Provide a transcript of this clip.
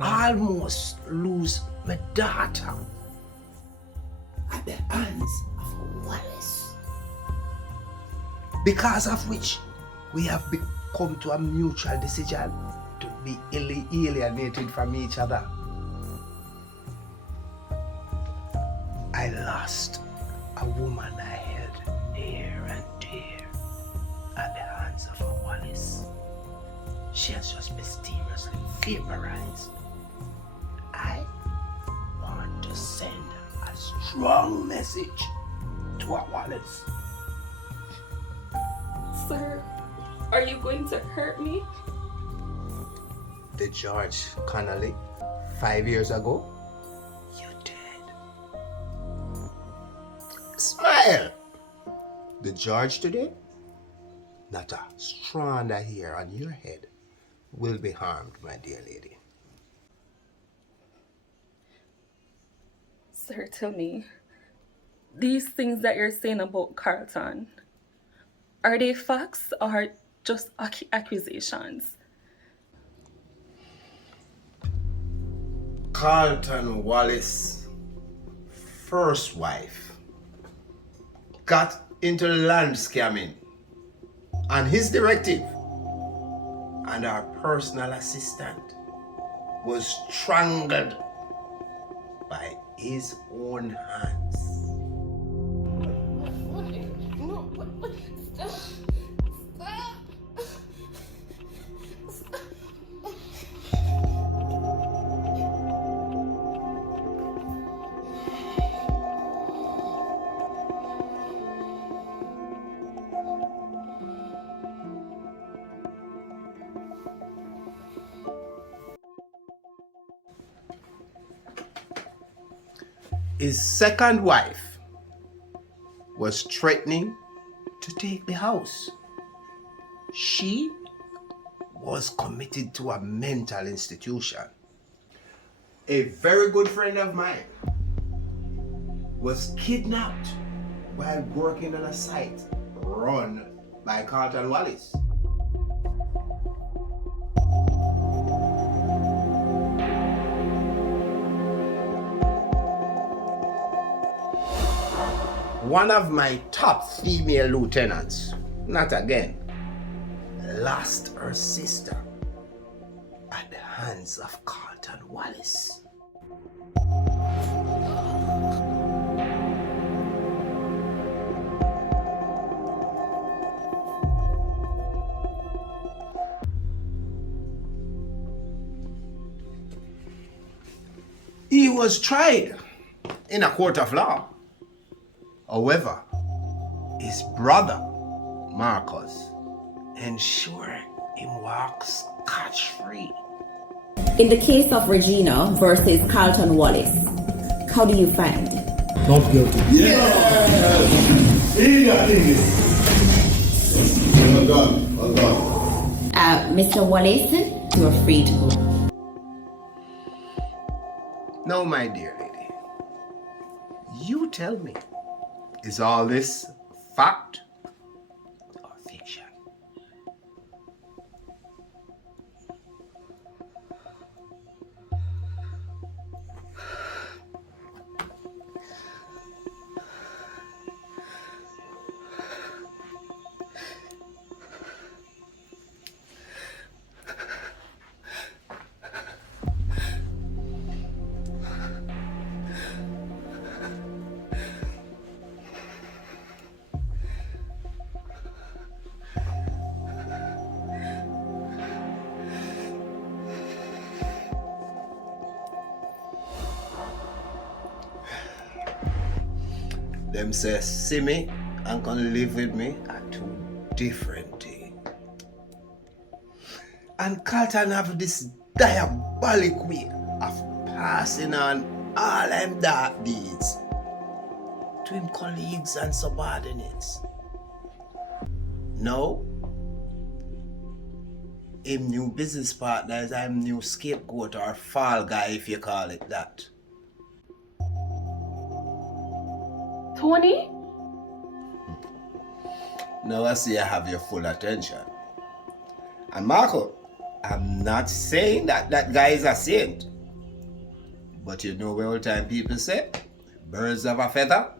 almost lose my daughter at the hands of Wallace. Because of which we have come to a mutual decision to be alienated from each other. I lost a woman I held near and dear at the hands of a Wallace. She has just mysteriously vaporized. I want to send a strong message to a Wallace. Sir, are you going to hurt me? The George Connolly 5 years ago, you did. Smile! The George today, not a strand of hair on your head will be harmed, my dear lady. Sir, tell me, these things that you're saying about Carlton, are they facts or just accusations? Carlton Wallace' first wife got into land scamming on his directive, and our personal assistant was strangled by his own hands. His second wife was threatening to take the house. She was committed to a mental institution. A very good friend of mine was kidnapped while working on a site run by Carlton Wallace. One of my top female lieutenants, not again, lost her sister at the hands of Carlton Wallace. He was tried in a court of law. However, his brother, Marcus, ensured him walks scot-free. In the case of Regina versus Carlton Wallace, how do you find? Not guilty. Yes! See that thing. Well done. Well done. Mr. Wallace, you are free to go. No, my dear lady. You tell me, is all this fact or fiction? Them say see me and can live with me are two different things. And Carlton have this diabolic way of passing on all them dark deeds to him colleagues and subordinates. No, him new business partner is him new scapegoat or fall guy, if you call it that. Tony? Now I see I have your full attention. And Marco, I'm not saying that that guy is a saint. But you know what all time people say? Birds of a feather